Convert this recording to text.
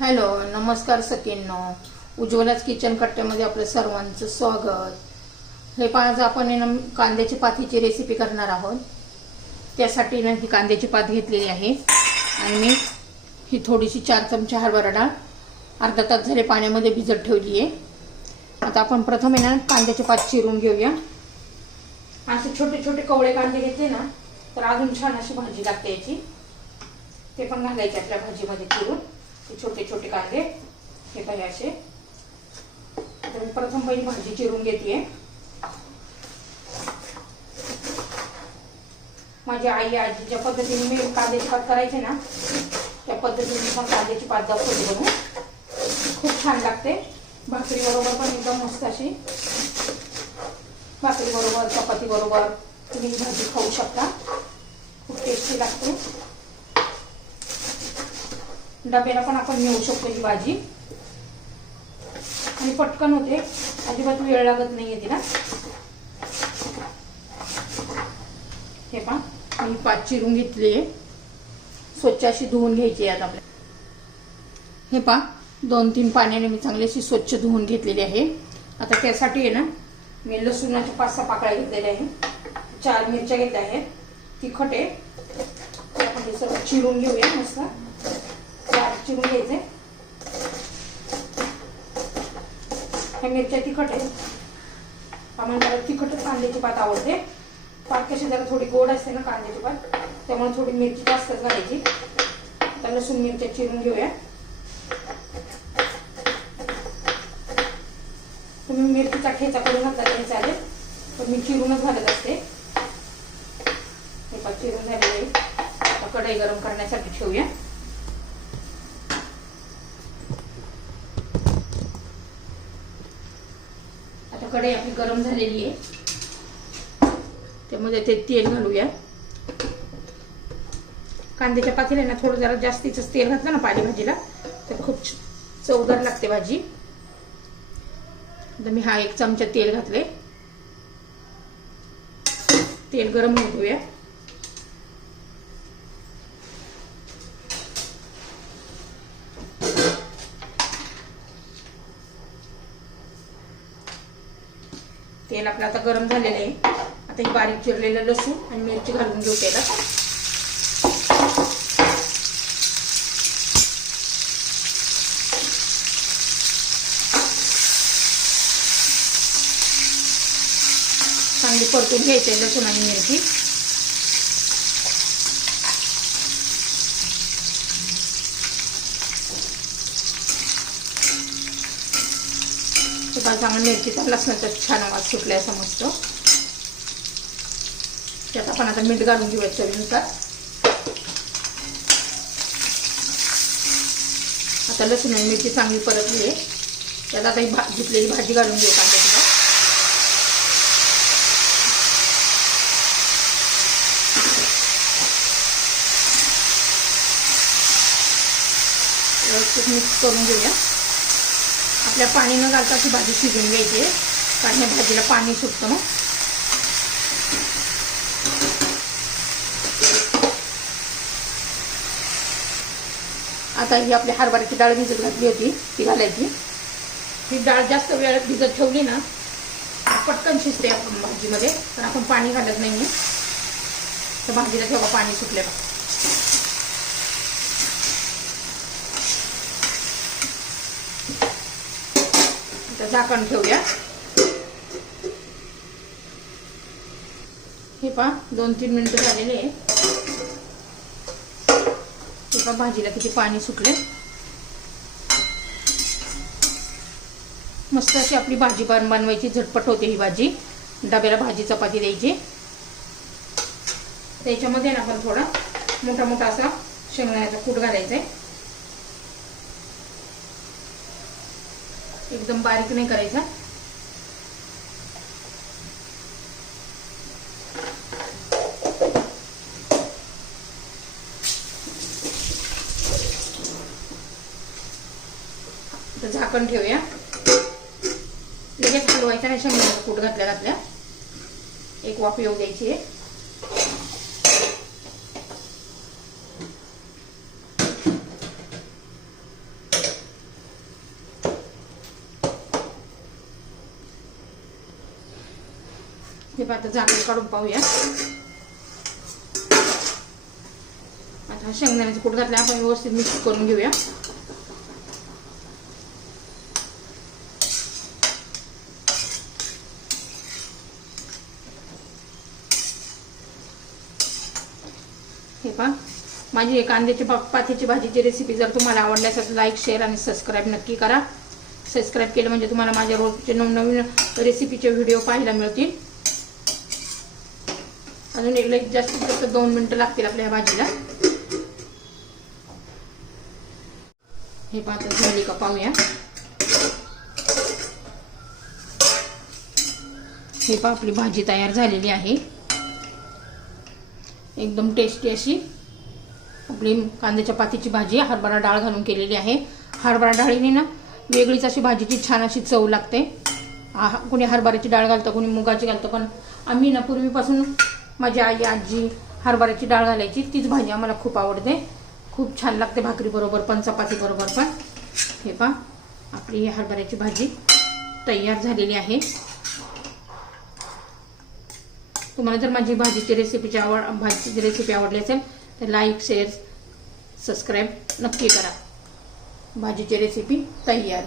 Hello नमस्कार सखींनो उज्ज्वलाच kitchen कट्ट्यामध्ये आपलं सर्वांचं स्वागत. हे आज आपण आहे ना कांद्याची पाथीची रेसिपी करणार आहोत. त्यासाठी ना ही कांद्याची पात घेतलेली आहे. आणि मी ही थोडीशी चार चमचे हरभरा डाळ अर्धा तास झाले पाण्यामध्ये भिजत ठेवली आहे. आता आपण प्रथम आहे ना कांद्याची पात चिरून घेऊया. असे छोटे छोटे कवळे कांदे घेतले ना तर अजून छान अशी भाजी लागते याची. ते पण घालायचे आपल्या भाजीमध्ये चिरून. छोटे छोटे कांदे हे पहिले असे. तर प्रथम पहिली भाजी चिरून घेते माझी आई आजी ज्या पद्धतीने मी कांद्याची पात करायचे ना त्या पद्धतीने पण कांद्याची पात दाखवते बनवून खूप छान लागते. भाकरी बरोबर पण एकदम मस्त अशी. भाकरी बरोबर चपाती बरोबर तुम्ही भाजी खाऊ शकता. खूप टेस्टी लागते. डब्याला पण आपण नेऊ शकतो ही भाजी. आणि पटकन होते. अजिबात वेळ लागत नाहीये तिला. हे पा मी पाच चिरून घेतली. आहे स्वच्छ अशी धुवून घ्यायची आहे आपल्या. हे पा दोन तीन पाण्याने मी चांगली अशी स्वच्छ धुवून घेतलेली आहे. आता त्यासाठी आहे ना मी लसूणाच्या पाच सहा पाकळ्या घेतलेल्या आहे. चार मिरच्या घेतल्या आहेत. तिखट आहे. आपण हे सगळं चिरून घेऊया मस्त. चिरून घ्यायचे ह्या मिरच्या तिखट आहे. आम्हाला जरा तिखट कांद्याची पात आवडते. पात कशी जरा थोडी गोड असते ना कांद्याची पात त्यामुळे थोडी मिरची जास्तच घालायची. आता लसूण मिरच्या चिरून घेऊया. तुम्ही मिरचीचा ठेचा करून घातला तरी चालेल पण मी चिरूनच घालत असते. हे पात चिरून झालेले आहे. कढई गरम करण्यासाठी ठेवूया. कढई आपली गरम झालेली आहे. त्यामध्ये ते तेल घालूया. कांद्याच्या पातेल्या ना थोडं जरा जास्तीच तेल घातलं ना पालेभाजीला तर खूप चवदार लागते भाजी. आता मी हा एक चमचा तेल घातले तेल गरम होऊ तेल आपलं आता गरम झालेलं आहे. आता ही बारीक चिरलेलं लसूण आणि मिरची घालून घेऊ तेलात चांगली परतून घ्यायचे लसूण आणि मिरची. बघा चांगला मिरचीचा लसणाचा छान आवाज सुटलाय समजतो त्यात आपण आता मीठ घालून घेऊया चवीनुसार. आता लसूण आणि मिरची चांगली परतली आहे. त्यात आता ही भा घेतलेली भाजी घालून घेऊ कांद्याची व्यवस्थित मिक्स करून घेऊया. आपल्या पाणी न घालता ती भाजी शिजून घ्यायची आहे. कारण भाजीला पाणी सुटतं मग. आता ही आपली हरभऱ्याची डाळ भिजत घातली होती ती घालायची. ही डाळ जास्त वेळ भिजत ठेवली ना पटकन शिजते आपण भाजीमध्ये. तर आपण पाणी घालत नाही तर भाजीला तेव्हा पाणी सुटले आता झाकण ठेवूया. हे पहा दोन तीन मिनिटं झालेले आहे. हे पहा भाजीला किती पाणी सुटले. मस्त अशी आपली भाजी बन बनवायची झटपट होते ही भाजी. डब्याला भाजी चपाती द्यायची. त्याच्यामध्ये ना आपण थोडा मोठा मोठा असा शेंगदाण्याचा कूट घालायचा आहे. एकदम बारीक नाही करायचा. झाकण ठेवूया. लगेच हलवायचा नाही शंभर कूट घातल्या घातल्या. एक वाफ येऊ द्यायची आहे. हे आता झाकण काढून पाहूया. आता हा शेंगदाण्याचं कूट आपण व्यवस्थित मिक्स करून घेऊया. हे पहा माझी कांद्याची पाथीची भाजीची रेसिपी जर तुम्हाला आवडल्यास तर लाईक शेअर आणि सबस्क्राईब नक्की करा. सबस्क्राईब केलं म्हणजे तुम्हाला माझ्या रोजचे नवनवीन रेसिपीचे व्हिडिओ पाहायला मिळतील. अजून एक एक जास्तीत जास्त दोन मिनटं लागतील आपल्या भाजीला. हे पाहता झाली का पाहूया हे पा आपली भाजी तयार झालेली आहे. एकदम टेस्टी अशी आपली कांद्याच्या पातीची भाजी हरभरा डाळ घालून केलेली आहे. हरभरा डाळीने ना वेगळीच अशी भाजीची छान अशी चव लागते. आ- कोणी हरभऱ्याची डाळ घालतं कोणी मुगाची घालतं पण आम्ही ना पूर्वीपासून माझी आई आजी हरभऱ्याची डाळ घालायची. तीच भाजी आम्हाला खूप आवडते. खूप छान लागते भाकरी बरोबर पण चपाती बरोबर पण. हे पा आपली ही हरभऱ्याची भाजी तयार झालेली आहे. तुम्हाला जर माझी भाजीची रेसिपीची आवड भाजीची रेसिपी आवडली असेल तर लाईक शेअर सबस्क्राईब नक्की करा. भाजीची रेसिपी तयार.